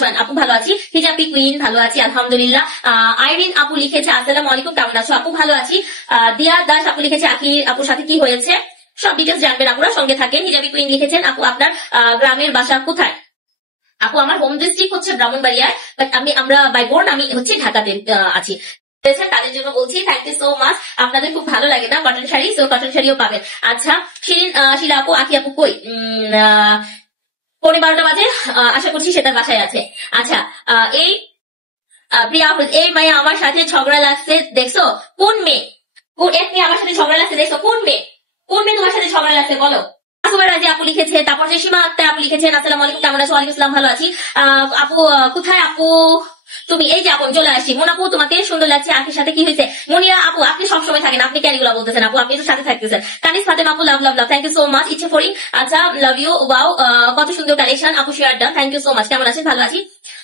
আছেন? আপু ভালো আছি। হিজাবি কুইন ভালো আছি আলহামদুলিল্লাহ। আইরিন আপু লিখেছে আসসালামু আলাইকুম, কেমন আছো আপু? ভালো আছি। দিয়া দাস আপু লিখেছে আখি আপুর সাথে কি হয়েছে, সব ডিটেলস জানবেন আপনারা, সঙ্গে থাকেন। হিজাবি কুইন লিখেছেন আপু আপনার গ্রামের বাসা কোথায়? আপু আমার হোম ডিস্ট্রিক্ট হচ্ছে ব্রাহ্মণবাড়িয়ায়, বাট আমরা বাই বোর্ন আমি হচ্ছে ঢাকাতে আছি। তাদের জন্য বলছি থ্যাংক ইউ সো মাচ। আপনাদের খুব ভালো লাগে না কটন শাড়ি, সো কটন শাড়িও পাবেন। আচ্ছা শিরিন শিলা আপু আখি আপু কই? 12:15 বাজে, আশা করছি সে তার বাসায় আছে। আচ্ছা এই প্রিয়া এই মেয়ে আমার সাথে ঝগড়া লাগছে দেখছো? কোন মেয়ে? এক মেয়ে আমার সাথে ঝগড়া লাগছে দেখছো? কোন মেয়ে তোমার সাথে ঝগড়া লাগছে বলো? রাজি আপু লিখেছে, তারপর যে সীমা আক্তার আপু লিখেছেন আসসালামু আলাইকুম, কেমন আছো? ওয়ালাইকুম আসসালাম, ভালো আছি। আপু কোথায় আপু তুমি? এই যে আপু চলে আসছি। মন আপু তোমাকে সুন্দর লাগছে, আখির সাথে কি হয়েছে? মনিয়া আপু আপনি সবসময় থাকেন, আপনি কেন এগুলো বলতেছেন আপু? আপনি তো সাথে থাকতেছেন। কানিস ফাতেম আপু love love love, thank you so much. ইচ্ছে ফরিং আচ্ছা লাভ ইউ, ওয়াও কত সুন্দর কালেকশন আপু, share done, thank you so much. কেমন আছেন? ভালো আছি।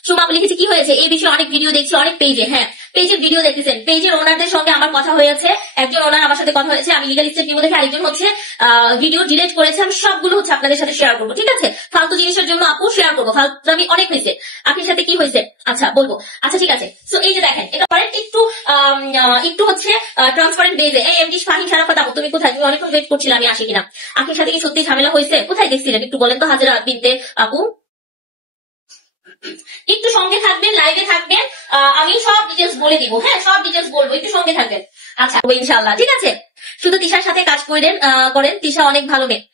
সুমা আপু লিখেছে কি হয়েছে? এই বিষয়ে অনেক ভিডিও দেখছি, অনেক পেজে, হ্যাঁ পেজের ভিডিও দেখতেছেন। পেজের ওনারদের সঙ্গে আমার কথা হয়েছে, একজন ওনার আমার সাথে কথা হয়েছে, আমি লিগাল স্টেপ নিব দেখে আরেকজন হচ্ছে ভিডিও ডিলিট করেছে। আমি সবগুলো হচ্ছে আপনাদের সাথে শেয়ার করবো, ঠিক আছে? ফালতু জিনিসের জন্য আপু শেয়ার করবো, ফালতু আমি অনেক হয়েছে। আপনার সাথে কি হয়েছে আচ্ছা বলবো। আচ্ছা ঠিক আছে। সো এই যে দেখেন এটা করেন একটু হচ্ছে ট্রান্সপারেন্ট বেজে। এই এমডি ফাহিম শারাফাত আপু তুমি কোথায়? তুমি অনেকক্ষণ ওয়েট করছিলাম আমি আসি কিনা। আপনার সাথে কি সত্যি ঝামেলা হয়েছে? কোথায় দেখছিলেন একটু বলেন তো হাজরা বিনতে আপু। একটু সঙ্গে থাকবেন, লাইভে থাকবেন, আমি সব ডিটেলস বলে দিব, হ্যাঁ সব ডিটেলস বলবো, একটু সঙ্গে থাকবেন। আচ্ছা ইনশাআল্লাহ, ঠিক আছে? শুধু তিশার সাথে কাজ করেন, তিশা অনেক ভালো মেয়ে।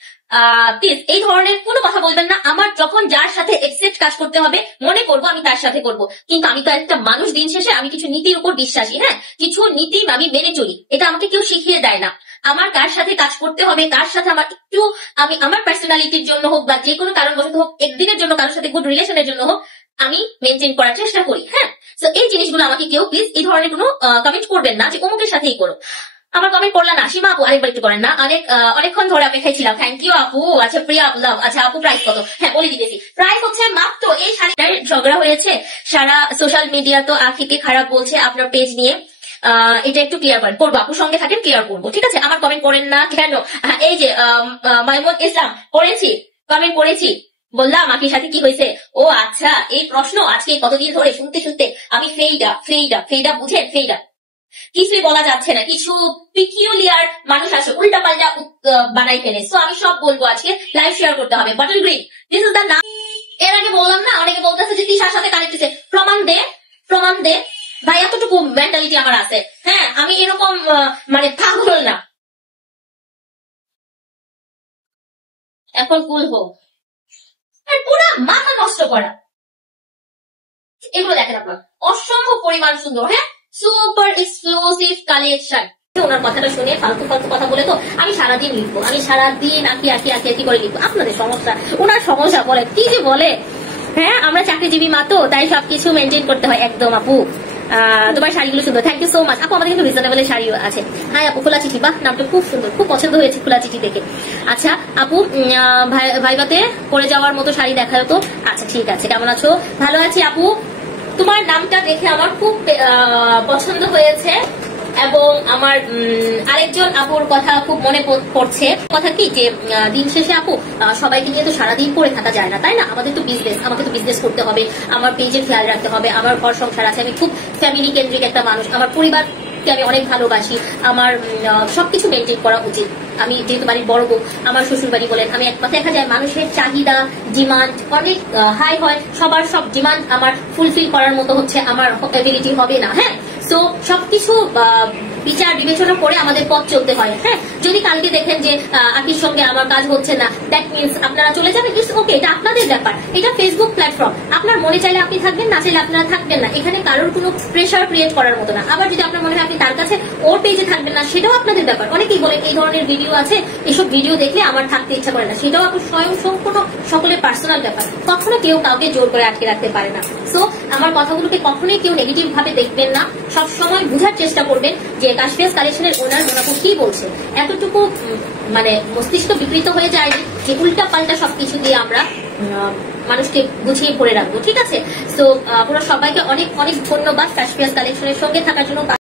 প্লিজ এই ধরনের কোনো কথা বলবেন না। আমার যখন যার সাথে এক্সেপ্ট কাজ করতে হবে মনে করবো আমি তার সাথে করব, কিন্তু আমি তো একটা মানুষ, দিন শেষে আমি কিছু নীতির উপর বিশ্বাসী, হ্যাঁ কিছু নীতি আমি মেনে চলি, এটা আমাকে কেউ শিখিয়ে দেয় না। আমার কার সাথে কাজ করতে হবে, কার সাথে আমার একটু আমি আমার পার্সোনালিটির জন্য হোক বা যে কোনো কারণবশত হোক, একদিনের জন্য কারোর সাথে গুড রিলেশনের জন্য হোক, আমি মেনটেন করার চেষ্টা করি, হ্যাঁ। তো এই জিনিসগুলো আমাকে কেউ প্লিজ এই ধরনের কোনো কমেন্ট করবেন না যে অমুকের সাথেই করো। আমার কমেন্ট করলেন না। সীমা আপু আরেকবার একটু করেন না, অনেকক্ষণ ধরে অপেক্ষায় ছিলাম, থ্যাংক ইউ আপু। আচ্ছা প্রিয়া আপু লাভ, আচ্ছা আপু প্রাইস কত? হ্যাঁ বলে দিতেছি, প্রাইস হচ্ছে মাত্র এই শাড়িটার ঝগড়া হয়েছে, সারা সোশ্যাল মিডিয়া তো আখিকে খারাপ বলছে আপনার পেজ নিয়ে, এটা একটু ক্লিয়ার করেন, করবো আপুর সঙ্গে থাকেন, ক্লিয়ার করবো, ঠিক আছে? আমার কমেন্ট করেন না কেন? এই যে মাইমুন ইসলাম করেছি, কমেন্ট করেছি, বললাম আখির সাথে কি হয়েছে। ও আচ্ছা এই প্রশ্ন আজকে কতদিন ধরে শুনতে শুনতে আমি ফেইডা বুঝেন, ফেইডা কিছুই বলা যাচ্ছে না, কিছু পিকিউলিয়ার মানুষ আসে উল্টা পাল্টা বানাই ফেলে। সো আমি সব বলবো, আজকে লাইভ শেয়ার করতে হবে। Bottle green this is the নাম। এর আগে বললাম না, অনেকে বলতেছে যে তিশার সাথে কানেক্ট হয়েছে, প্রমাণ দে ভাই, এতটুকু মেন্টালিটি আমার আছে, হ্যাঁ আমি এরকম মানে পাগল না। এখন কুল হোক, পুরা মাথা নষ্ট করা এগুলো দেখেন আপনার অসম্ভব পরিমাণ সুন্দর, হ্যাঁ সুপার এক্সক্লুসিভ কালেকশন। ওনার কথাটা শুনে ফালতু কথা বলে তো আমি সারাদিন লিখবো, আমি সারাদিন আঁকি করে লিখবো। আপনাদের সমস্যা, ওনার সমস্যা বলে কি যে বলে, হ্যাঁ আমরা চাকরিজীবী মা তো, তাই সবকিছু মেনটেন করতে হয়। একদম আপু তোমার শাড়িগুলো সুন্দর, থ্যাংক ইউ সো মাচ আপু। আমাদের কিন্তু রিজনেবল শাড়িও আছে। হাই আপু খোলা চিঠি, বাহ নামটা খুব সুন্দর, খুব পছন্দ হয়েছে খোলা চিঠি দেখে। আচ্ছা আপু ভাইবাতে পরে যাওয়ার মতো শাড়ি দেখাও তো। আচ্ছা ঠিক আছে, কেমন আছো? ভালো আছি আপু, তোমার নামটা দেখে আমার খুব পছন্দ হয়েছে এবং আমার আরেকজন আপুর কথা খুব মনে পড়ছে। কথা কি যে দিন শেষে আপু সবাইকে নিয়ে তো সারাদিন পড়ে থাকা যায় না, তাই না? আমাদের তো বিজনেস, আমাকে তো বিজনেস করতে হবে, আমার পেজের খেয়াল রাখতে হবে, আমার ঘর সংসার আছে, আমি খুব ফ্যামিলি কেন্দ্রিক একটা মানুষ, আমার পরিবারকে আমি অনেক ভালোবাসি, আমার সবকিছু মেনটেন করা উচিত। আমি যেহেতু বাড়ির বড় বউ, আমার শ্বশুর বাড়ি বলেন, আমি একমাত্র দেখা যায় মানুষের চাহিদা ডিমান্ড অনেক হাই হয়, সবার সব ডিমান্ড আমার ফুলফিল করার মতো হচ্ছে আমার এবিলিটি হবে না, হ্যাঁ। তো সবকিছু বিচার বিবেচনা করে আমাদের পথ চলতে হয়, হ্যাঁ। যদি কালকে দেখেন যে আকির সঙ্গে আমার কাজ হচ্ছে না, দ্যাট মিনস আপনারা চলে যাবেন, ইটস ওকে, এটা আপনাদের ব্যাপার, এটা ফেসবুক প্ল্যাটফর্ম, আপনার মনে চাইলে আপনি থাকবেন, না চাইলে আপনারা থাকবেন না, এখানে কারোর কোনো প্রেশার ক্রিয়েট করার মতো না। আবার যদি আপনার মনে হয় আপনি তার কাছে ওর পেজে থাকবেন না, সেটাও আপনাদের ব্যাপার। অনেকেই বলেন এই ধরনের ভিডিও আছে, এসব ভিডিও দেখলে আমার থাকতে ইচ্ছা করে না, সেটাও আপনার স্বয়ং সম্পূর্ণ সকলের পার্সোনাল ব্যাপার, কখনো কেউ কাউকে জোর করে আটকে রাখতে পারে না। সো আমার কথাগুলোকে কখনোই কেউ নেগেটিভ ভাবে দেখবেন না, সবসময় বুঝার চেষ্টা করবেন যে কাশফিয়াস কালেকশনের ওনার মোনাকো কি বলছে। এতটুকু মানে মস্তিষ্ক বিকৃত হয়ে যায় যে উল্টা পাল্টা সবকিছু দিয়ে আমরা মানুষকে গুছিয়ে পড়ে রাখবো, ঠিক আছে? তো আপনারা সবাইকে অনেক অনেক ধন্যবাদ কাশফিয়াস কালেকশনের সঙ্গে থাকার জন্য।